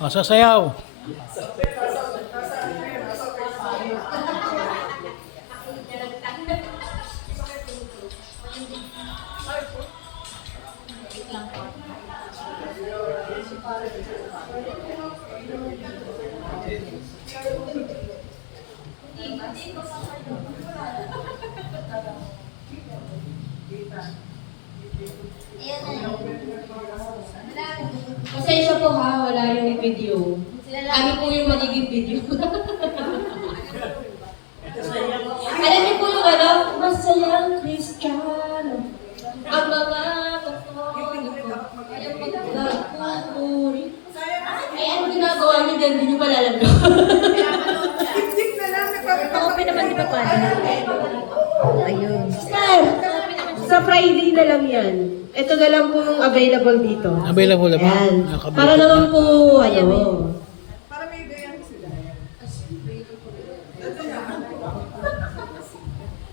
O, sasayaw. Pasensya po ha, wala yung video. Ano po yung magiging video? Alam niyo po yung ano, masayang Kristiyano. Ang mga katoliko ay magpapuri. Ay, ano ginagawa niyo dyan? Hindi niyo pala alam no? Open naman di ba pala? Ayun. Sir, sa Friday na lang yan. Ito na lang po yung available dito. Available na ba? Ayan. Nakabili Para ko. naman po, ano.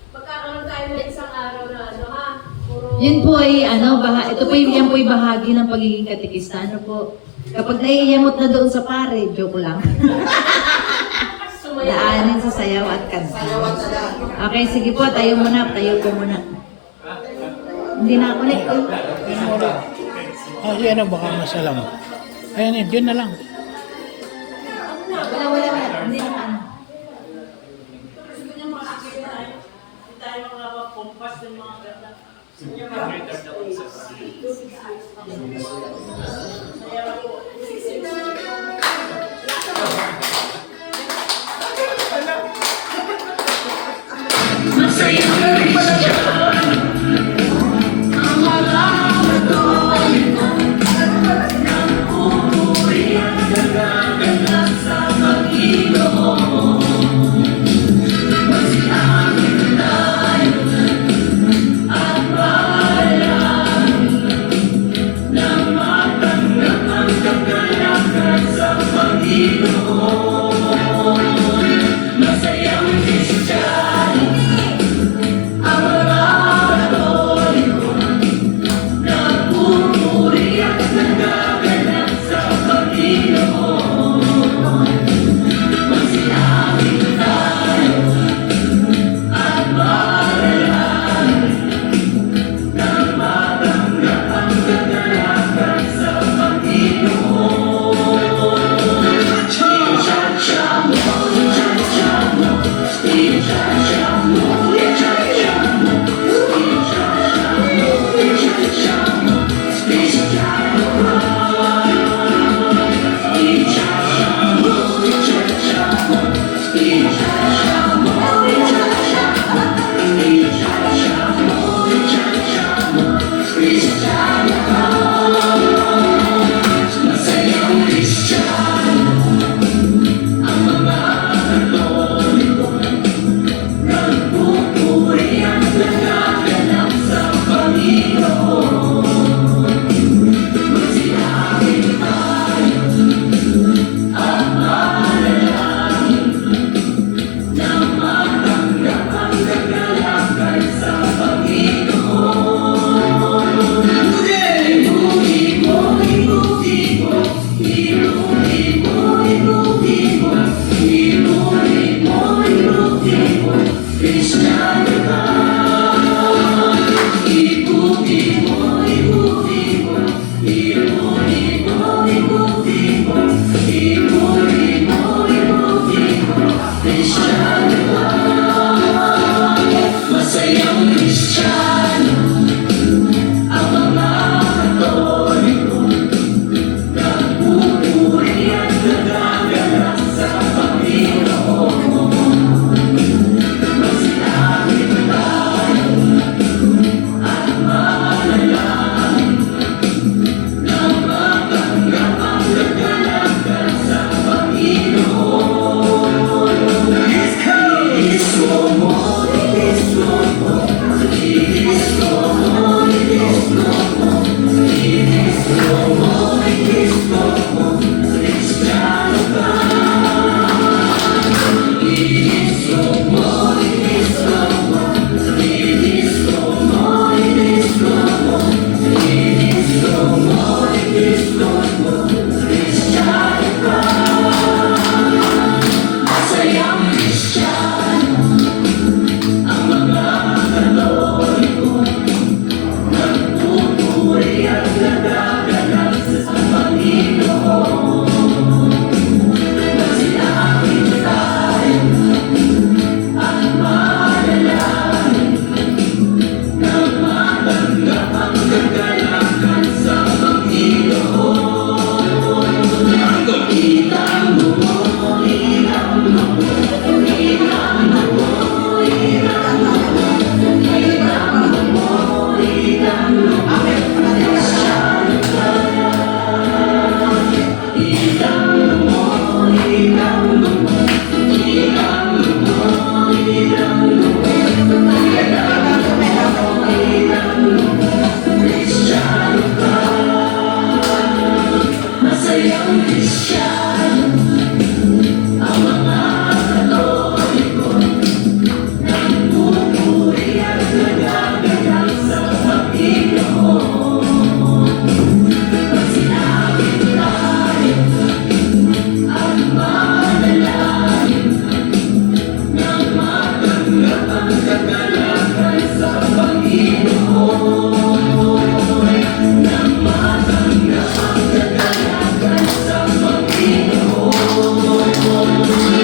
Magkakaroon tayo ng isang araw na ano ha? Yun po ay ano, ito po yan po ay bahagi ng pagiging katikista. Ano po? Kapag naiyamot na doon sa pare, joke lang. Daanin sa sayaw at kanta. Okay, sige po, tayo muna. Tayo po muna. Hindi na connect. Ah, yan ang baka masalam. Ayan yun, yun na lang. Wala. Hindi na ano.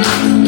Thank